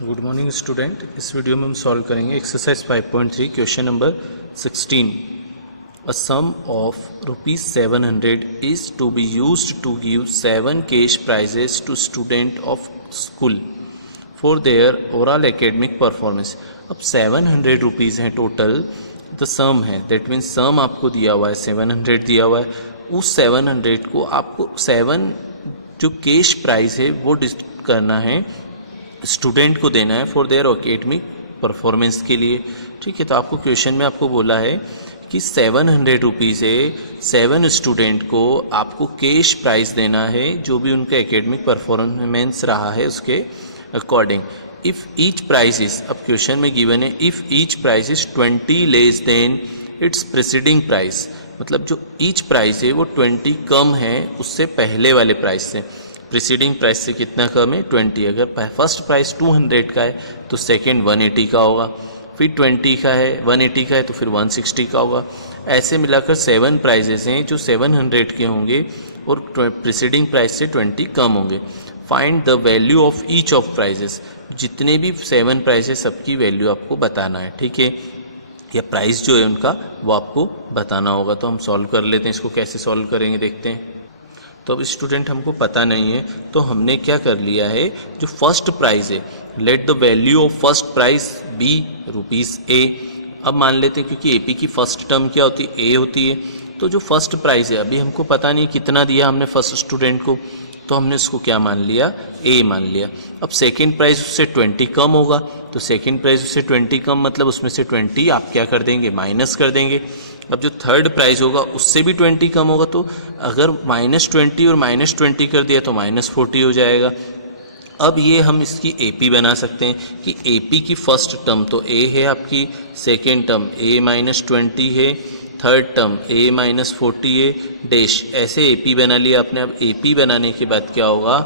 Good morning student. इस video में हम सॉल्व करेंगे exercise 5.3 question number 16। A sum of ₹700 is to be used to give 7 cash prizes to student of school for their oral academic performance. अब 700 rupees हैं total, the सम है, that means सम आपको दिया हुआ है 700 दिया हुआ है। उस 700 को आपको 7 जो कैश प्राइस है वो करना है, स्टूडेंट को देना है फॉर देयर एकेडमिक परफॉर्मेंस के लिए। ठीक है, तो आपको क्वेश्चन में आपको बोला है कि 700 रुपीज़ है, 7 स्टूडेंट को आपको कैश प्राइस देना है जो भी उनका एकेडमिक परफॉर्मेंस रहा है उसके according. If each price is, अब क्वेश्चन में गिवन है if each price is 20 less than it's presiding price, मतलब जो ईच प्राइस है वो 20 कम है उससे पहले वाले प्राइस से। प्रीसीडिंग प्राइस से कितना कम है? 20। अगर फर्स्ट प्राइस 200 का है तो सेकंड 180 का होगा, फिर 20 का है 180 का है तो फिर 160 का होगा। ऐसे मिलाकर 7 प्राइजेस हैं जो 700 के होंगे और प्रीसीडिंग प्राइस से 20 कम होंगे। Find the value of each of prizes, जितने भी 7 प्राइजेस सबकी वैल्यू आपको बताना है। ठीक है, या प्राइस जो है उनका वो आपको बताना होगा। तो हम सॉल्व कर लेते हैं, इसको कैसे सॉल्व करेंगे देखते हैं। तो अब स्टूडेंट हमको पता नहीं है तो हमने क्या कर लिया है, जो फर्स्ट प्राइस है, let the value of first price be ₹A। अब मान लेते हैं क्योंकि एपी की फर्स्ट टर्म क्या होती है? ए होती है। तो जो फर्स्ट प्राइस है अभी हमको पता नहीं कितना दिया हमने फर्स्ट स्टूडेंट को, तो हमने उसको क्या मान लिया? ए मान लिया। अब सेकेंड प्राइस उससे 20 कम होगा, तो सेकेंड प्राइस उससे 20 कम मतलब उसमें से 20 आप क्या कर देंगे? माइनस कर देंगे। अब जो थर्ड प्राइस होगा उससे भी 20 कम होगा, तो अगर -20 और -20 कर दिया तो -40 हो जाएगा। अब ये हम इसकी एपी बना सकते हैं कि एपी की फर्स्ट टर्म तो ए है आपकी, सेकेंड टर्म A-20 है, थर्ड टर्म A-40 है, डैश, ऐसे एपी बना लिया आपने। अब एपी बनाने के बाद क्या होगा?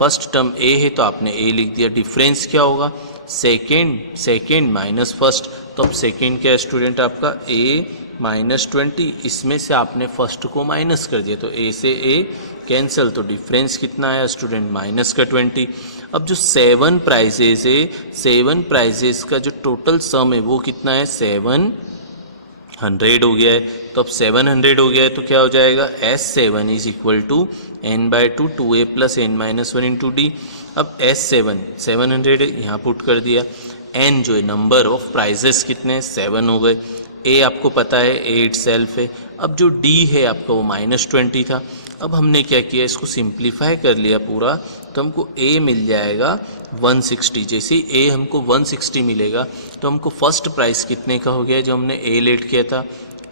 फर्स्ट टर्म ए है तो आपने ए लिख दिया, डिफरेंस क्या होगा? सेकेंड माइनस फर्स्ट, तो अब सेकेंड क्या स्टूडेंट आपका? A-20, इसमें से आपने फर्स्ट को माइनस कर दिया तो ए से ए कैंसिल, तो डिफरेंस कितना आया स्टूडेंट? माइनस का 20। अब जो 7 प्राइजेस है, 7 प्राइजेस का जो टोटल सम है वो कितना है? 700 हो गया है। तो अब 700 हो गया है तो क्या हो जाएगा? S7 is equal to n/2 2a + n-1 into d. अब S7 700 यहाँ पुट कर दिया, n जो है नंबर ऑफ प्राइजेस कितने? 7 हो गए। ए आपको पता है ए इटसेल्फ है। अब जो डी है आपका वो -20 था। अब हमने क्या किया, इसको सिंप्लीफाई कर लिया पूरा, तो हमको ए मिल जाएगा 160। जैसे ही ए हमको 160 मिलेगा तो हमको फर्स्ट प्राइस कितने का हो गया जो हमने ए लेट किया था?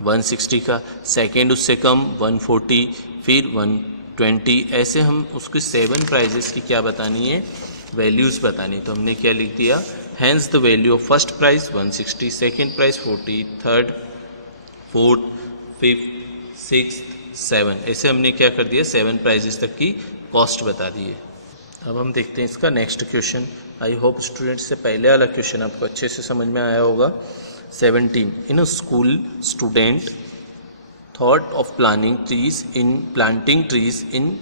160 का। सेकेंड उससे कम 140, फिर 120, ऐसे हम उसके 7 प्राइजेस की क्या बतानी है? वैल्यूज़ बतानी। तो हमने क्या लिख दिया? Hence the value of first price 160, second price 40, third, fourth, fifth, sixth, 7, ऐसे हमने क्या कर दिया? 7 प्राइजेस तक की कॉस्ट बता दी है। अब हम देखते हैं इसका next question. I hope students से पहले वाला क्वेश्चन आपको अच्छे से समझ में आया होगा। 17, in a school student thought of planting trees in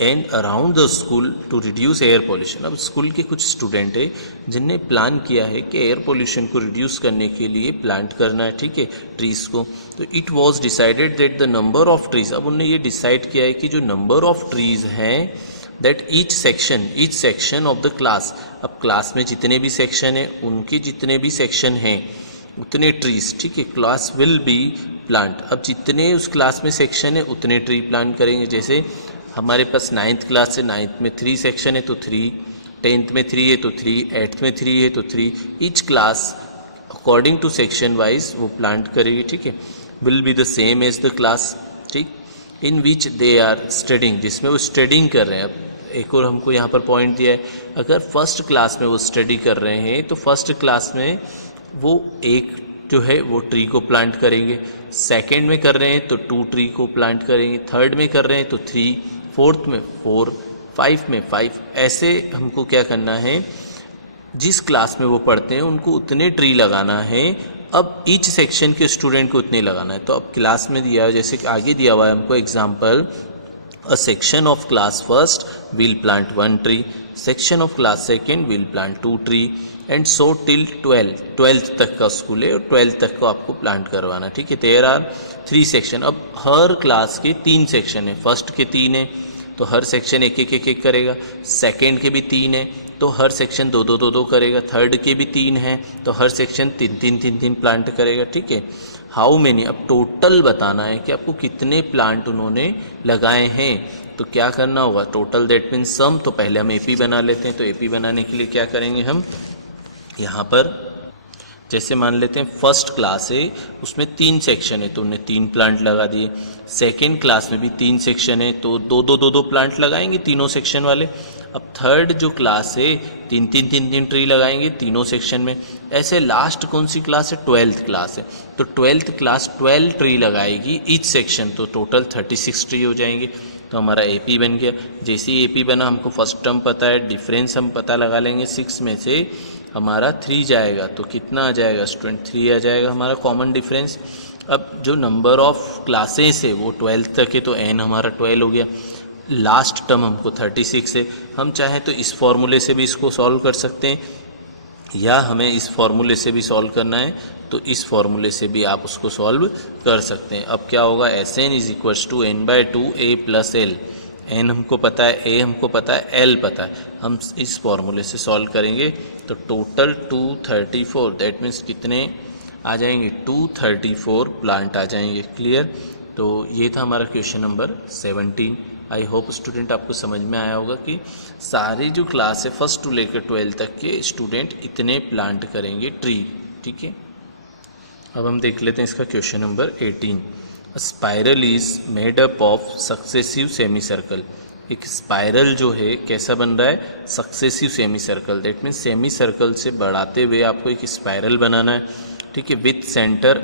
and around the school to reduce air pollution. अब स्कूल के कुछ स्टूडेंट है जिनने प्लान किया है कि एयर पोल्यूशन को रिड्यूस करने के लिए प्लांट करना है, ठीक है, ट्रीज़ को। तो it was decided that the number of trees, अब उन्होंने ये डिसाइड किया है कि जो नंबर ऑफ ट्रीज़ हैं, that each section of the class, अब क्लास में जितने भी सेक्शन हैं उनके जितने भी सेक्शन हैं उतने ट्रीज़, ठीक है, क्लास विल बी प्लांट। अब जितने उस क्लास में सेक्शन है उतने ट्री प्लांट करेंगे। जैसे हमारे पास 9th क्लास से 9th में 3 सेक्शन है तो 3, 10th में 3 है तो 3, 8th में 3 है तो 3, each class according to section wise वो प्लांट करेगी, ठीक है। Will be the same as the class, ठीक, in which they are studying, जिसमें वो स्टडिंग कर रहे हैं। अब एक और हमको यहाँ पर पॉइंट दिया है, अगर फर्स्ट क्लास में वो स्टडी कर रहे हैं तो फर्स्ट क्लास में वो एक जो है वो ट्री को प्लांट करेंगे, सेकेंड में कर रहे हैं तो 2 ट्री को प्लांट करेंगे, थर्ड में कर रहे हैं तो 3, फोर्थ में 4, 5 में 5, ऐसे हमको क्या करना है, जिस क्लास में वो पढ़ते हैं उनको उतने ट्री लगाना है। अब ईच सेक्शन के स्टूडेंट को उतने लगाना है। तो अब क्लास में दिया है, जैसे कि आगे दिया हुआ है हमको example, a section of class first will plant 1 tree, section of class second will plant 2 tree and so till 12th तक का स्कूल है और 12th तक को आपको प्लांट करवाना, ठीक है। There are 3 section. अब हर क्लास के 3 सेक्शन है, फर्स्ट के 3 है तो हर सेक्शन एक एक करेगा, सेकेंड के भी 3 है तो हर सेक्शन 2 करेगा, थर्ड के भी 3 है तो हर सेक्शन 3 प्लांट करेगा, ठीक है। हाउ मेनी, अब टोटल बताना है कि आपको कितने प्लांट उन्होंने लगाए हैं। तो क्या करना होगा, टोटल दैट मीन्स सम। तो पहले हम एपी बना लेते हैं। तो एपी बनाने के लिए क्या करेंगे हम, यहाँ पर जैसे मान लेते हैं फर्स्ट क्लास है उसमें 3 सेक्शन है तो उन्हें 3 प्लांट लगा दिए। सेकेंड क्लास में भी 3 सेक्शन है तो 2 प्लांट लगाएंगे तीनों सेक्शन वाले। अब थर्ड जो क्लास है 3 ट्री लगाएंगे तीनों सेक्शन में। ऐसे लास्ट कौन सी क्लास है, 12th क्लास है तो 12th क्लास 12 ट्री लगाएगी ईच सेक्शन, तो टोटल 36 ट्री हो जाएंगे। तो हमारा एपी बन गया। जैसे ही एपी बना हमको फर्स्ट टर्म पता है, डिफरेंस हम पता लगा लेंगे। 6 में से हमारा 3 जाएगा तो कितना आ जाएगा स्टूडेंट, 3 आ जाएगा हमारा कॉमन डिफरेंस। अब जो नंबर ऑफ क्लासेस है वो 12 तक है तो n हमारा 12 हो गया। लास्ट टर्म हमको 36 है। हम चाहें तो इस फॉर्मूले से भी इसको सॉल्व कर सकते हैं या हमें इस फॉर्मूले से भी सॉल्व करना है तो इस फॉर्मूले से भी आप उसको सॉल्व कर सकते हैं। अब क्या होगा, Sn is equals to n/2 a plus l. n हमको पता है, a हमको पता है, l पता है, हम इस फॉर्मूले से सॉल्व करेंगे तो टोटल 234 दैट मीन्स कितने आ जाएंगे, 234 प्लांट आ जाएंगे। क्लियर। तो ये था हमारा question number 17। I hope student आपको समझ में आया होगा कि सारी जो क्लास है फर्स्ट टू लेकर 12 तक के स्टूडेंट इतने प्लांट करेंगे ट्री, ठीक है। अब हम देख लेते हैं इसका question number 18। A spiral is made up of successive semi circle. एक स्पाइरल जो है कैसा बन रहा है, successive semi circle. That means semi circle से बढ़ाते हुए आपको एक स्पाइरल बनाना है, ठीक है, with centre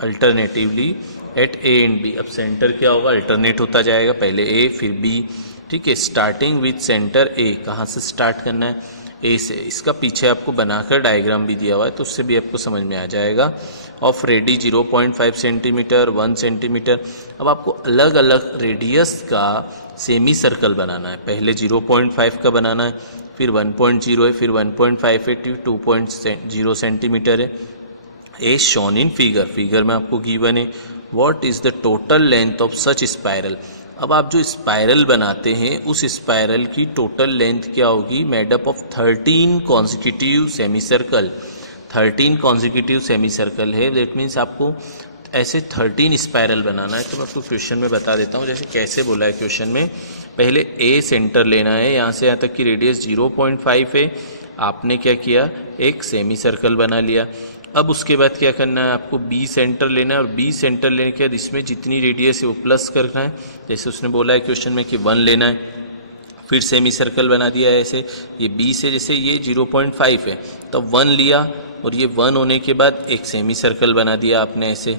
alternatively at a and b. अब सेंटर क्या होगा, अल्टरनेट होता जाएगा, पहले ए फिर बी, ठीक है। स्टार्टिंग विथ सेंटर ए, कहाँ से स्टार्ट करना है, ए से। इसका पीछे आपको बनाकर डायग्राम भी दिया हुआ है तो उससे भी आपको समझ में आ जाएगा। Of ready 0.5 centimetre, 1 centimetre. अब आपको अलग अलग रेडियस का सेमी सर्कल बनाना है। पहले 0.5 का बनाना है, फिर 1.0 है, फिर 1.5 है, 2.0 सेंटीमीटर है। ए शॉन इन फिगर में आपको गिवन है what is the total length of such spiral. अब आप जो स्पाइरल बनाते हैं उस स्पाइरल की टोटल लेंथ क्या होगी, made up of 13 consecutive semi circle. 13 consecutive semi circle है, दैट मीन्स आपको ऐसे 13 स्पाइरल बनाना है। तो मैं आपको क्वेश्चन में बता देता हूँ जैसे कैसे बोला है क्वेश्चन में। पहले ए सेंटर लेना है, यहाँ से यहाँ तक की रेडियस 0.5 है। आपने क्या किया, एक सेमी सर्कल बना लिया। अब उसके बाद क्या करना है, आपको बी सेंटर लेना है और बी सेंटर लेने के बाद इसमें जितनी रेडियस है वो प्लस करना है। जैसे उसने बोला है क्वेश्चन में कि 1 लेना है, फिर सेमी सर्कल बना दिया है ऐसे। ये बी से जैसे ये 0.5 है तो 1 लिया और ये 1 होने के बाद एक सेमी सर्कल बना दिया आपने ऐसे,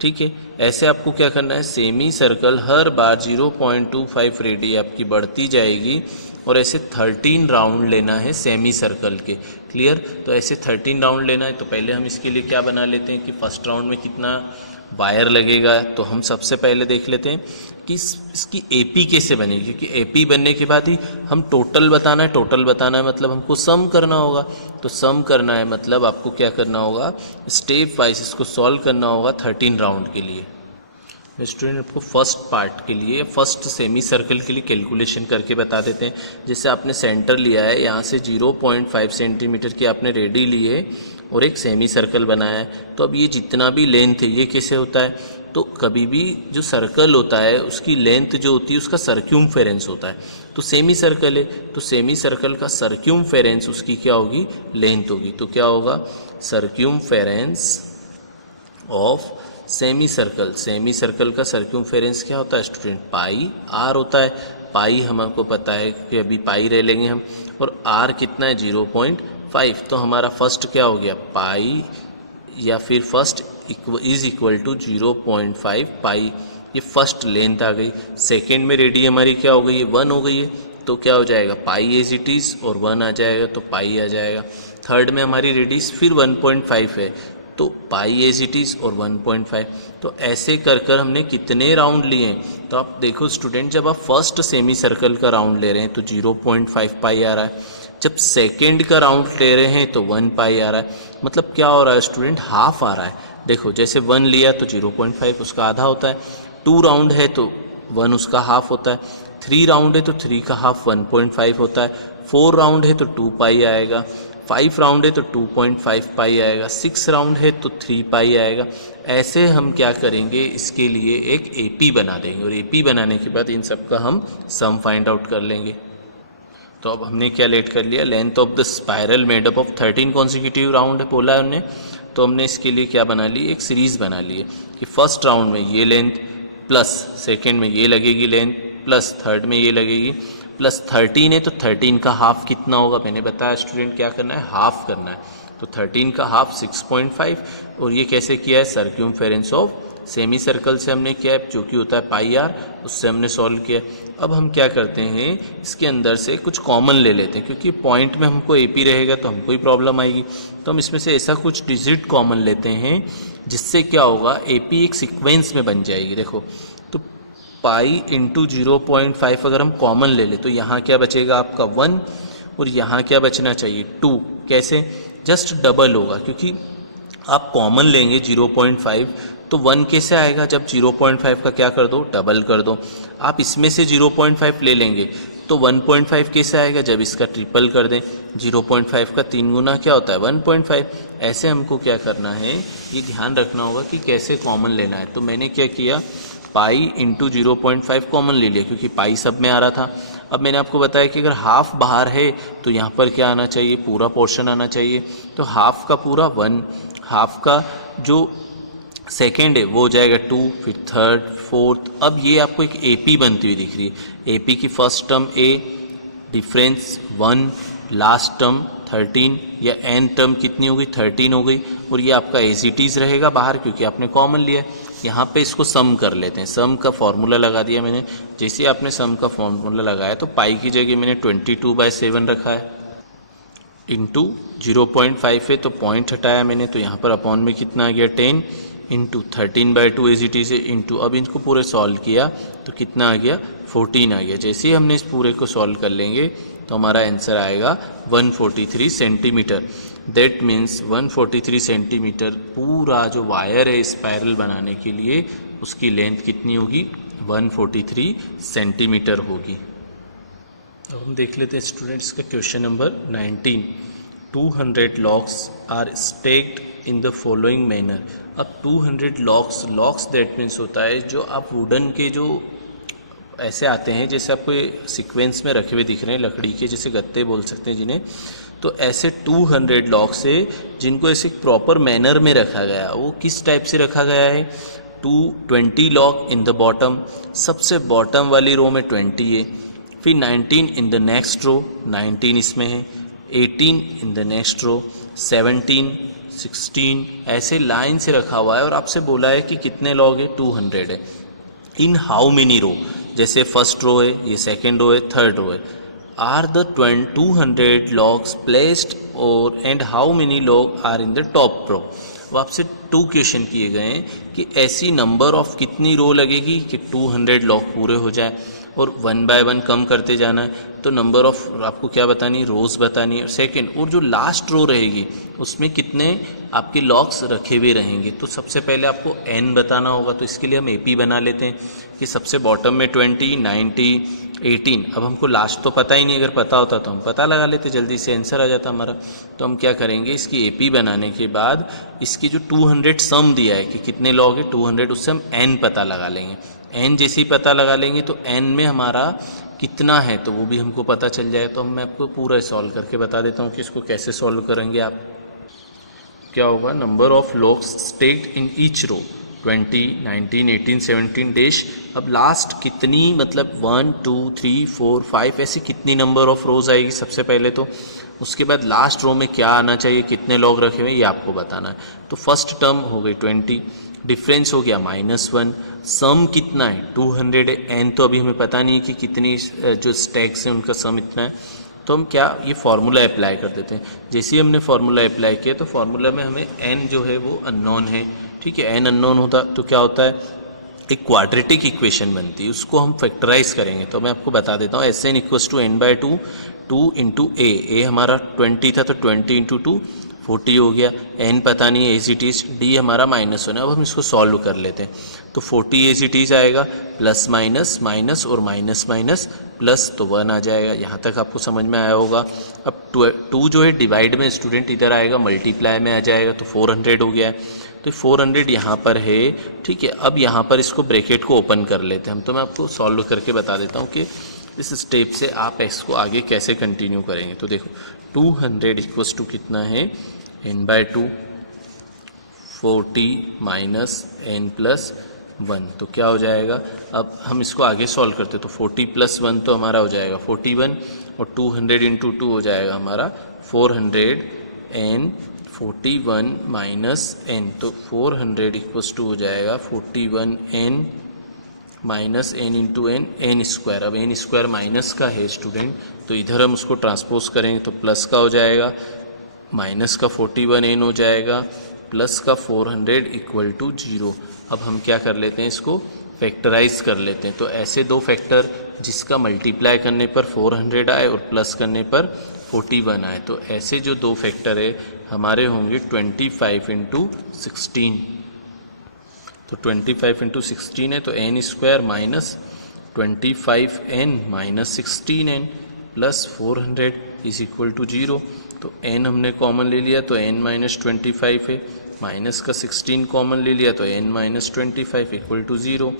ठीक है। ऐसे आपको क्या करना है, सेमी सर्कल हर बार 0.25 रेडियस आपकी बढ़ती जाएगी और ऐसे 13 राउंड लेना है सेमी सर्कल के। क्लियर। तो ऐसे 13 राउंड लेना है। तो पहले हम इसके लिए क्या बना लेते हैं कि फर्स्ट राउंड में कितना वायर लगेगा। तो हम सबसे पहले देख लेते हैं कि इसकी एपी कैसे बनेगी, क्योंकि एपी बनने के बाद ही हम टोटल बताना है। टोटल बताना है मतलब हमको सम करना होगा। तो सम करना है मतलब आपको क्या करना होगा, स्टेप वाइज इसको सॉल्व करना होगा 13 राउंड के लिए। स्टूडेंट आपको फर्स्ट पार्ट के लिए, फर्स्ट सेमी सर्कल के लिए कैलकुलेशन करके बता देते हैं। जैसे आपने सेंटर लिया है, यहाँ से 0.5 सेंटीमीटर की आपने रेडी लिए और एक सेमी सर्कल बनाया है। तो अब ये जितना भी लेंथ है ये कैसे होता है, तो कभी भी जो सर्कल होता है उसकी लेंथ जो होती है उसका सर्क्यूमफेरेंस होता है। तो सेमी सर्कल है तो सेमी सर्कल का सर्क्यूमफेरेंस उसकी क्या होगी, लेंथ होगी। तो क्या होगा, circumference of semicircle. Semicircle का सर्क्यूमफेरेंस क्या होता है स्टूडेंट, पाई आर होता है। पाई हमको पता है कि अभी पाई रह लेंगे हम, और आर कितना है 0.5। तो हमारा फर्स्ट क्या हो गया, पाई या फिर फर्स्ट इज इक्वल टू 0.5 पाई। ये फर्स्ट लेंथ आ गई। सेकेंड में रेडी हमारी क्या हो गई है, 1 हो गई है। तो क्या हो जाएगा, पाई एज इट इज़ और 1 आ जाएगा तो पाई आ जाएगा। थर्ड में हमारी रेडियस फिर 1.5 है तो पाई एज इट इज़ और 1.5। तो ऐसे कर कर हमने कितने राउंड लिए हैं? तो आप देखो स्टूडेंट, जब आप फर्स्ट सेमी सर्कल का राउंड ले रहे हैं तो 0.5 पाई आ रहा है, जब सेकेंड का राउंड ले रहे हैं तो 1 पाई आ रहा है। मतलब क्या हो रहा है स्टूडेंट? हाफ आ रहा है। देखो जैसे 1 लिया तो 0.5 उसका आधा होता है, 2 राउंड है तो 1 उसका हाफ होता है, 3 राउंड है तो 3 का हाफ 1.5 होता है, 4 राउंड है तो 2 पाई आएगा, 5 राउंड है तो 2.5 पाई आएगा, 6 राउंड है तो 3 पाई आएगा। ऐसे हम क्या करेंगे, इसके लिए एक एपी बना देंगे और एपी बनाने के बाद इन सब का हम सम फाइंड आउट कर लेंगे। तो अब हमने क्या लेट कर लिया, length of the spiral made up of 13 consecutive round बोला है हमने। तो हमने इसके लिए क्या बना ली, एक सीरीज बना ली है कि फर्स्ट राउंड में ये लेंथ प्लस सेकेंड में ये लगेगी लेंथ प्लस थर्ड में ये लगेगी प्लस 13 है तो 13 का हाफ कितना होगा? मैंने बताया स्टूडेंट क्या करना है, हाफ करना है। तो 13 का हाफ 6.5 और ये कैसे किया है, सर्क्यूमफेरेंस ऑफ सेमी सर्कल से हमने किया है जो कि होता है पाई आर, उससे हमने सॉल्व किया। अब हम क्या करते हैं, इसके अंदर से कुछ कॉमन ले लेते हैं क्योंकि पॉइंट में हमको एपी रहेगा तो हमको ही प्रॉब्लम आएगी। तो हम इसमें से ऐसा कुछ डिजिट कॉमन लेते हैं जिससे क्या होगा, एपी एक सीक्वेंस में बन जाएगी। देखो तो पाई इंटू 0.5 अगर हम कॉमन ले ले तो यहाँ क्या बचेगा आपका 1 और यहाँ क्या बचना चाहिए 2। कैसे? जस्ट डबल होगा क्योंकि आप कॉमन लेंगे 0.5 तो 1 कैसे आएगा, जब 0.5 का क्या कर दो, डबल कर दो। आप इसमें से 0.5 ले लेंगे तो 1.5 कैसे आएगा, जब इसका ट्रिपल कर दें। 0.5 का 3 गुना क्या होता है 1.5। ऐसे हमको क्या करना है, ये ध्यान रखना होगा कि कैसे कॉमन लेना है। तो मैंने क्या किया, पाई इंटू 0.5 कॉमन ले लिया क्योंकि पाई सब में आ रहा था। अब मैंने आपको बताया कि अगर हाफ बाहर है तो यहाँ पर क्या आना चाहिए, पूरा पोर्शन आना चाहिए। तो हाफ का पूरा 1, हाफ का जो सेकेंड है वो हो जाएगा 2, फिर थर्ड फोर्थ। अब ये आपको एक एपी बनती हुई दिख रही है। एपी की फर्स्ट टर्म ए, डिफरेंस 1, लास्ट टर्म 13 या एन टर्म कितनी हो गई 13 हो गई और ये आपका एजिटीज रहेगा बाहर क्योंकि आपने कॉमन लिया है। यहाँ पे इसको सम कर लेते हैं, सम का फॉर्मूला लगा दिया मैंने। जैसे ही आपने सम का फॉर्मूला लगाया तो पाई की जगह मैंने 22/7 रखा है इंटू 0.5 है तो पॉइंट हटाया मैंने तो यहाँ पर अपॉन में कितना आ गया 10 into 13/2 as it is into, अब इनको पूरे सॉल्व किया तो कितना आ गया 14 आ गया। जैसे ही हमने इस पूरे को सॉल्व कर लेंगे तो हमारा आंसर आएगा 143 सेंटीमीटर। दैट मीन्स 143 सेंटीमीटर पूरा जो वायर है स्पाइरल बनाने के लिए उसकी लेंथ कितनी होगी, 143 सेंटीमीटर होगी। अब हम देख लेते हैं स्टूडेंट्स का question number 19। 200 logs are stacked in the following manner. अब 200 लॉक्स दैट मीन्स होता है जो आप वुडन के जो ऐसे आते हैं जैसे आपको सीक्वेंस में रखे हुए दिख रहे हैं, लकड़ी के जैसे गत्ते बोल सकते हैं जिन्हें। तो ऐसे 200 लॉक्स है जिनको ऐसे प्रॉपर मैनर में रखा गया। वो किस टाइप से रखा गया है, 20 लॉक इन द बॉटम, सबसे बॉटम वाली रो में 20 है, फिर 19 इन द नेक्स्ट रो, 19 इसमें है, 18 इन द नेक्स्ट रो, 17, 16 ऐसे लाइन से रखा हुआ है। और आपसे बोला है कि कितने लॉग है, 200 है। इन हाउ मेनी रो, जैसे फर्स्ट रो है, ये सेकेंड रो है, थर्ड रो है। आर द 200 लॉग्स प्लेस्ड और and how many log are in the top row. वो आपसे 2 क्वेश्चन किए गए हैं कि ऐसी नंबर ऑफ कितनी रो लगेगी कि 200 लॉग पूरे हो जाए और 1 बाय 1 कम करते जाना है। तो नंबर ऑफ आपको क्या बतानी है, रोज़ बतानी है। सेकंड, और जो लास्ट रो रहेगी उसमें कितने आपके लॉक्स रखे हुए रहेंगे। तो सबसे पहले आपको n बताना होगा। तो इसके लिए हम एपी बना लेते हैं कि सबसे बॉटम में 20, 90, 18। अब हमको लास्ट तो पता ही नहीं, अगर पता होता तो हम पता लगा लेते, जल्दी से आंसर आ जाता हमारा। तो हम क्या करेंगे, इसकी एपी बनाने के बाद इसकी जो 200 सम दिया है कि कितने लॉग है 200, उससे हम n पता लगा लेंगे। n जैसे ही पता लगा लेंगे तो n में हमारा कितना है तो वो भी हमको पता चल जाए। तो मैं आपको पूरा सॉल्व करके बता देता हूँ कि इसको कैसे सॉल्व करेंगे आप। क्या होगा, number of logs stacked in each row 20, 19, 18, 17 dash. अब लास्ट कितनी, मतलब 1, 2, 3, 4, 5 ऐसी कितनी नंबर ऑफ रोज आएगी सबसे पहले तो। उसके बाद लास्ट रो में क्या आना चाहिए, कितने लॉग रखे हुए ये आपको बताना है। तो फर्स्ट टर्म हो गई 20, डिफरेंस हो गया -1, सम कितना है 200 है, एन तो अभी हमें पता नहीं कि कितनी जो स्टैक्स हैं उनका सम इतना है। तो हम क्या ये फार्मूला अप्लाई कर देते हैं। जैसे ही हमने फार्मूला अप्लाई किया तो फार्मूला में हमें n जो है वो अननोन है, ठीक है। n अननोन होता तो क्या होता है, एक क्वाड्रेटिक इक्वेशन बनती है, उसको हम फैक्टराइज करेंगे। तो मैं आपको बता देता हूँ, S N equals to n by two, 2 into A हमारा 20 था तो 20 इंटू 2 40 हो गया, n पता नहीं है, एज डी हमारा -1 है। अब हम इसको सॉल्व कर लेते हैं तो 40 एज आएगा, प्लस माइनस माइनस और माइनस माइनस प्लस, तो 1 आ जाएगा। यहाँ तक आपको समझ में आया होगा। अब 2 जो है डिवाइड में स्टूडेंट इधर आएगा, मल्टीप्लाई में आ जाएगा, तो 400 हो गया है। तो 400 यहाँ पर है, ठीक है। अब यहाँ पर इसको ब्रैकेट को ओपन कर लेते हैं हम। तो मैं आपको सॉल्व करके बता देता हूँ कि इस स्टेप से आप x को आगे कैसे कंटिन्यू करेंगे। तो देखो 200 इक्वल्स टू कितना है, n by to, 40 minus n plus 1, तो क्या हो जाएगा। अब हम इसको आगे सॉल्व करते तो 40 प्लस 1 तो हमारा हो जाएगा 41, और 200 इंटू 2 हो जाएगा हमारा 400 n 41 माइनस n, तो 400 इक्वल्स टू हो जाएगा 41 n minus n into n, n square. अब n स्क्वायर माइनस का है स्टूडेंट, तो इधर हम उसको ट्रांसपोज करेंगे तो प्लस का हो जाएगा, माइनस का 41 n हो जाएगा, प्लस का 400 इक्वल टू 0। अब हम क्या कर लेते हैं, इसको फैक्टराइज कर लेते हैं। तो ऐसे दो फैक्टर जिसका मल्टीप्लाई करने पर 400 आए और प्लस करने पर 41 आए, तो ऐसे जो दो फैक्टर है हमारे होंगे 25 इंटू 16। तो 25 इंटू 16 है तो n square minus 25n minus 16n plus 400 is equal to 0। तो n हमने कॉमन ले लिया तो n माइनस 25 है, माइनस का 16 कॉमन ले लिया तो n माइनस 25 इक्वल टू 0।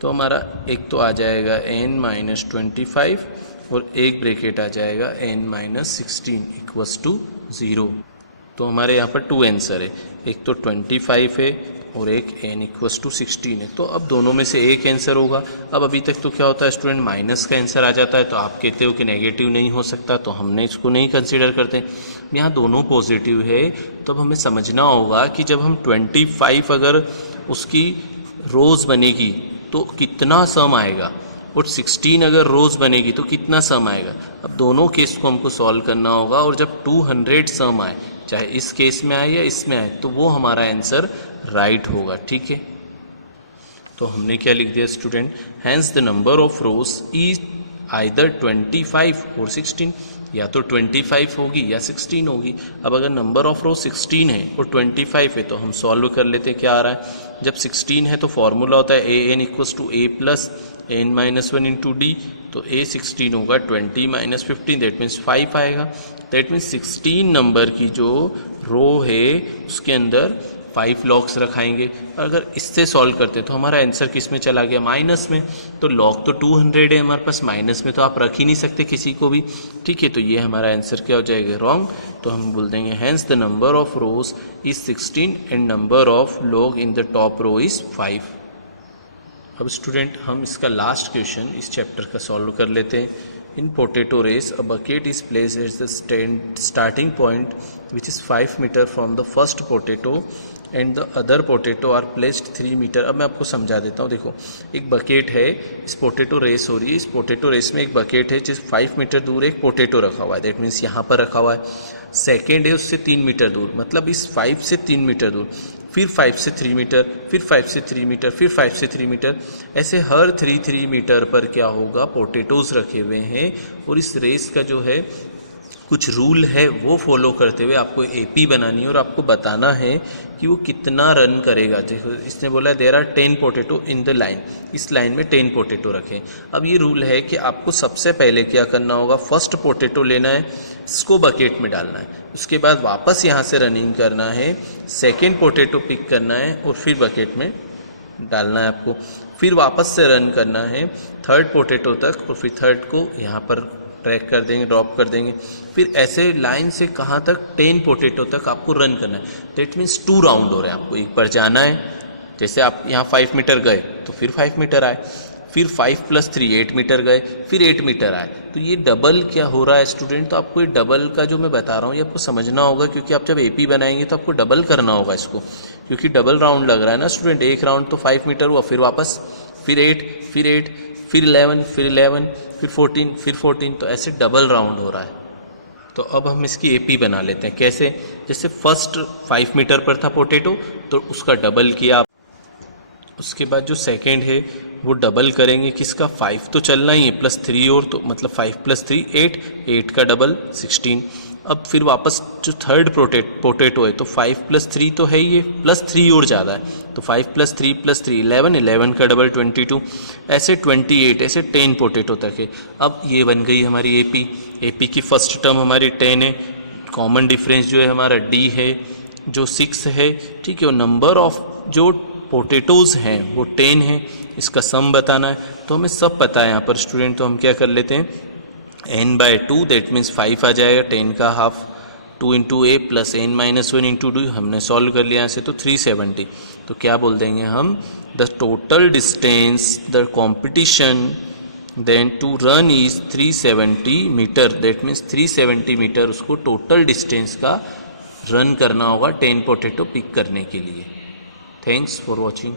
तो हमारा एक तो आ जाएगा n माइनस 25 और एक ब्रैकेट आ जाएगा n माइनस 16 इक्वल्स टू 0। तो हमारे यहाँ पर 2 आंसर है, एक तो 25 है और एक n इक्वल्स टू 16 है। तो अब दोनों में से एक आंसर होगा। अब अभी तक तो क्या होता है स्टूडेंट, माइनस का आंसर आ जाता है, तो आप कहते हो कि नेगेटिव नहीं हो सकता, तो हमने इसको नहीं कंसीडर करते। यहाँ दोनों पॉजिटिव है, तो अब हमें समझना होगा कि जब हम 25 अगर उसकी रोज़ बनेगी तो कितना सम आएगा, और 16 अगर रोज़ बनेगी तो कितना सम आएगा। अब दोनों केस को हमको सॉल्व करना होगा, और जब 200 सम आए, चाहे इस केस में आए या इसमें आए, तो वो हमारा आंसर राइट होगा, ठीक है। तो हमने क्या लिख दिया student, hence the number of rows is either 25 और 16, या तो 25 होगी या 16 होगी। अब अगर नंबर ऑफ रोज 16 है और 25 है तो हम सॉल्व कर लेते हैं। क्या आ रहा है, जब 16 है तो फॉर्मूला होता है A N equals to A plus n minus 1 into D. तो a 16 होगा 20 माइनस 15, दैट मीन्स 5 आएगा। दैट मीन्स 16 नंबर की जो रो है उसके अंदर 5 लॉग्स रखाएंगे। अगर इससे सॉल्व करते तो हमारा आंसर किस में चला गया, माइनस में। तो लॉग तो 200 है हमारे पास, माइनस में तो आप रख ही नहीं सकते किसी को भी, ठीक है। तो ये हमारा आंसर क्या हो जाएगा, रॉन्ग। तो हम बोल देंगे hence the number of rows is 16 and number of logs in the top row is 5। अब स्टूडेंट हम इसका लास्ट क्वेश्चन इस चैप्टर का सॉल्व कर लेते हैं। In potato race a bucket is placed at the starting point which is 5 metre from the first potato and the other potato are placed 3 metre. अब मैं आपको समझा देता हूँ। देखो एक बकेट है, इस पोटैटो रेस हो रही है, इस पोटैटो रेस में एक बकेट है जिस 5 मीटर दूर एक पोटैटो रखा हुआ है, दैट मीन्स यहाँ पर रखा हुआ है। सेकेंड है उससे 3 मीटर दूर, मतलब इस 5 से 3 मीटर दूर, फिर 5 से 3 मीटर, फिर 5 से 3 मीटर, फिर 5 से 3 मीटर, ऐसे हर 3 मीटर पर क्या होगा, पोटैटोज रखे हुए हैं। और इस रेस का जो है कुछ रूल है वो फॉलो करते हुए आपको एपी बनानी है और आपको बताना है कि वो कितना रन करेगा। देखो इसने बोला है there are 10 potato in the line, इस लाइन में 10 पोटैटो रखें। अब ये रूल है कि आपको सबसे पहले क्या करना होगा, फर्स्ट पोटैटो लेना है, इसको बकेट में डालना है, उसके बाद वापस यहाँ से रनिंग करना है, सेकेंड पोटैटो पिक करना है और फिर बकेट में डालना है आपको, फिर वापस से रन करना है थर्ड पोटैटो तक, और फिर थर्ड को यहाँ पर ट्रैक कर देंगे, ड्रॉप कर देंगे, फिर ऐसे लाइन से कहाँ तक, 10 पोटैटो तक आपको रन करना है। दैट मीन्स 2 राउंड हो रहे हैं, आपको एक बार जाना है, जैसे आप यहाँ 5 मीटर गए तो फिर 5 मीटर आए, फिर 5 + 3 8 मीटर गए, फिर 8 मीटर आए। तो ये डबल क्या हो रहा है स्टूडेंट, तो आपको ये डबल का जो मैं बता रहा हूँ ये आपको समझना होगा, क्योंकि आप जब एपी बनाएंगे तो आपको डबल करना होगा इसको, क्योंकि डबल राउंड लग रहा है ना स्टूडेंट। एक राउंड तो 5 मीटर हुआ, फिर वापस, फिर 8, फिर 8, फिर 11, फिर 11, फिर 14, फिर 14, तो ऐसे डबल राउंड हो रहा है। तो अब हम इसकी एपी बना लेते हैं। कैसे? जैसे फर्स्ट 5 मीटर पर था पोटैटो, तो उसका डबल किया। उसके बाद जो सेकंड है वो डबल करेंगे, किसका? 5 तो चलना ही है, प्लस 3 और, तो मतलब 5 + 3 8, 8 का डबल 16। अब फिर वापस जो थर्ड पोटैटो है, तो 5 + 3 तो है ही, प्लस 3 और ज़्यादा है, तो 5 + 3 + 3 11, 11 का डबल 22, ऐसे 28, ऐसे 10 पोटैटो तक है। अब ये बन गई हमारी एपी। एपी की फर्स्ट टर्म हमारी 10 है, कॉमन डिफरेंस जो है हमारा डी है, जो 6 है, ठीक है, और नंबर ऑफ जो पोटैटोज़ हैं वो 10 है, इसका सम बताना है। तो हमें सब पता है यहाँ पर स्टूडेंट, तो हम क्या कर लेते हैं, n/2 दैट मीन्स 5 आ जाएगा, 10 का हाफ, 2 × a + n - 1 × d, हमने सॉल्व कर लिया यहाँ से, तो 370। तो क्या बोल देंगे हम, the total distance the competition then to run is 370 metre, that means 370 metre उसको टोटल डिस्टेंस का रन करना होगा 10 पोटैटो पिक करने के लिए। Thanks for watching.